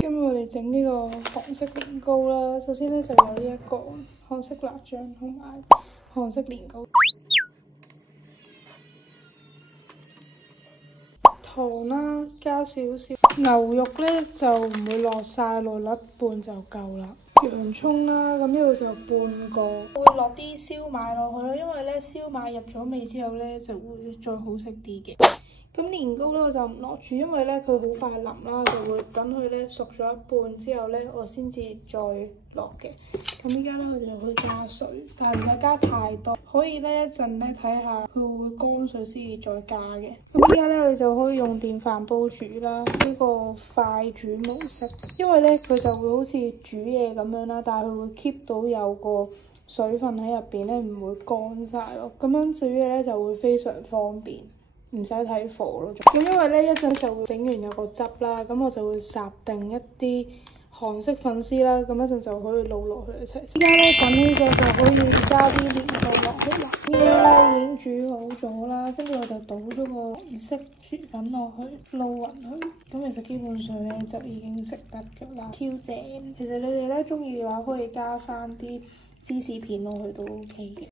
今日我哋整呢個韓式年糕啦。首先咧就有呢一個韓式辣醬同埋韓式年糕。糖啦，加少少牛肉咧就唔會落晒，落粒半就夠啦。洋葱啦，咁呢度就半個，會落啲燒賣落去咯，因為咧燒賣入咗味之後咧就會再好食啲嘅。咁年糕咧我就唔落住，因為咧佢好快腍啦，就會等佢咧熟咗一半之後咧，我先至再落嘅。咁依家咧我哋就可以加水，但係唔使加太多，可以咧一陣咧睇下佢會唔會乾水先至再加嘅。咁依家咧我哋就可以用電飯煲煮啦，呢個快煮模式，因為咧佢就會好似煮嘢咁樣啦，但係佢會 keep 到有個水分喺入邊咧，唔會乾晒咯。咁樣煮嘢咧就會非常方便。唔使睇火咯，咁因為咧一陣就會整完有個汁啦，咁我就會烚定一啲韓式粉絲啦，咁一陣就可以撈落去一齊。依家咧咁呢個就可以加啲年糕落去啦。依家咧已經煮好咗啦，跟住我就倒咗個韓式薯粉落去撈勻佢，咁其實基本上咧就已經食得㗎啦，超正。其實你哋咧中意嘅話，可以加翻啲芝士片落去都 OK 嘅。